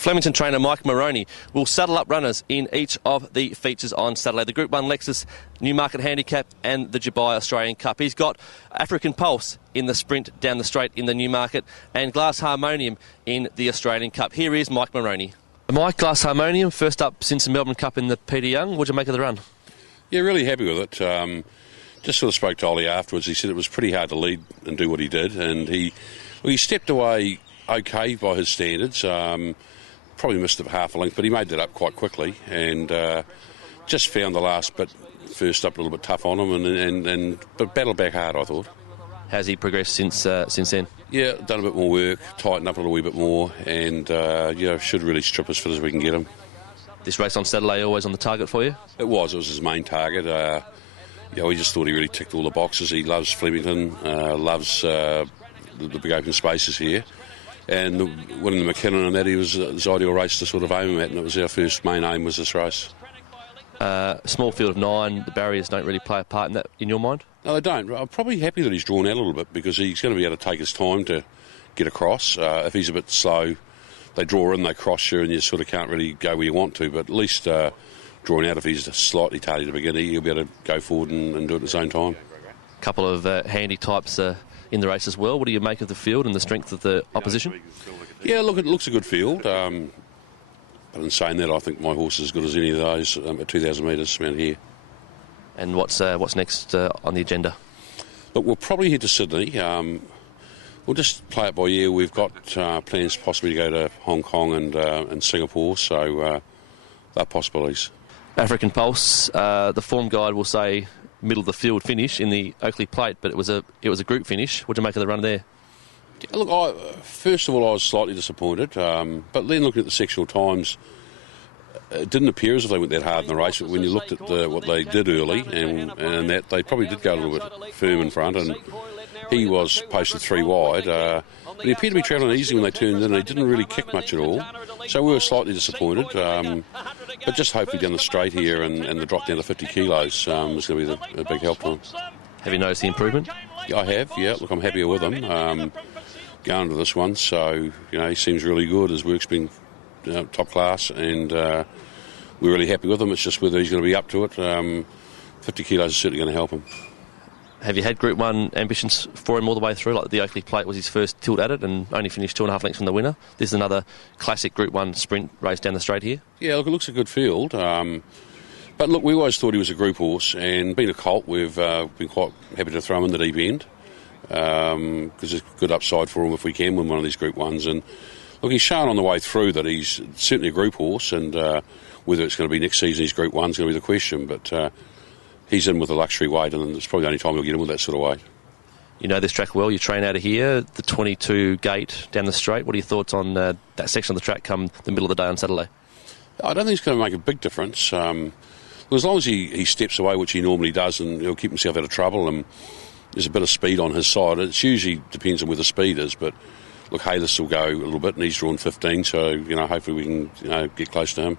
Flemington trainer Mike Moroney will saddle up runners in each of the features on Saturday. The Group 1 Lexus Newmarket Handicap and the Dubai Australian Cup. He's got African Pulse in the sprint down the straight in the Newmarket and Glass Harmonium in the Australian Cup. Here is Mike Moroney. Mike, Glass Harmonium, first up since the Melbourne Cup in the Peter Young. What did you make of the run? Yeah, really happy with it. Just sort of spoke to Ollie afterwards. He said it was pretty hard to lead and do what he did, and he stepped away okay by his standards. Probably missed it half a length, but he made that up quite quickly, and just found the last bit first up a little bit tough on him, but battled back hard, I thought. How's he progressed since then? Yeah, done a bit more work, tightened up a little wee bit more, and should really strip as fit as we can get him. This race on Saturday always on the target for you? It was his main target. We just thought he really ticked all the boxes. He loves Flemington, loves the big open spaces here. And winning the McKinnon and that, he was his ideal race to sort of aim at, and it was our first main aim was this race. Small field of 9, the barriers don't really play a part in that, in your mind? No, they don't. I'm probably happy that he's drawn out a little bit because he's going to be able to take his time to get across. If he's a bit slow, they draw in, they cross you, and you sort of can't really go where you want to, but at least drawn out, if he's slightly tardy to begin, he'll be able to go forward and do it at his own time. A couple of handy types in the race as well. What do you make of the field and the strength of the opposition? Yeah, look, it looks a good field. But in saying that, I think my horse is as good as any of those at 2,000 metres around here. And what's next on the agenda? Look, we'll probably head to Sydney. We'll just play it by ear. We've got plans possibly to go to Hong Kong and Singapore, so they're possibilities. African Pulse, the form guide will say middle of the field finish in the Oakley Plate, but it was a group finish. What do you make of the run there? Yeah, look, first of all, I was slightly disappointed, but then looking at the sectional times, it didn't appear as if they went that hard in the race. But when you looked at what they did early and that, they probably did go a little bit firm in front, and he was posted 3 wide. But he appeared to be travelling easy when they turned in. He didn't really kick much at all, so we were slightly disappointed. But just hopefully down the straight here and the drop down to 50 kilos is going to be a big help to him. Have you noticed the improvement? I have, yeah. Look, I'm happier with him going to this one. So, he seems really good. His work's been top class, and we're really happy with him. It's just whether he's going to be up to it. 50 kilos is certainly going to help him. Have you had Group 1 ambitions for him all the way through? Like the Oakley Plate was his first tilt at it and only finished 2.5 lengths from the winner. This is another classic Group 1 sprint race down the straight here. Yeah, look, it looks a good field. But look, we always thought he was a group horse, and being a colt, we've been quite happy to throw him in the deep end because there's good upside for him if we can win one of these Group 1s. And look, he's shown on the way through that he's certainly a group horse, and whether it's going to be next season his Group 1's going to be the question, but he's in with a luxury weight, and it's probably the only time we'll get him with that sort of weight. You know this track well. You train out of here, the 22 gate down the straight. What are your thoughts on that section of the track come the middle of the day on Saturday? I don't think it's going to make a big difference. As long as he steps away, which he normally does, and he'll keep himself out of trouble, and there's a bit of speed on his side. It usually depends on where the speed is, but look, Haylis will go a little bit, and he's drawn 15, so hopefully we can get close to him.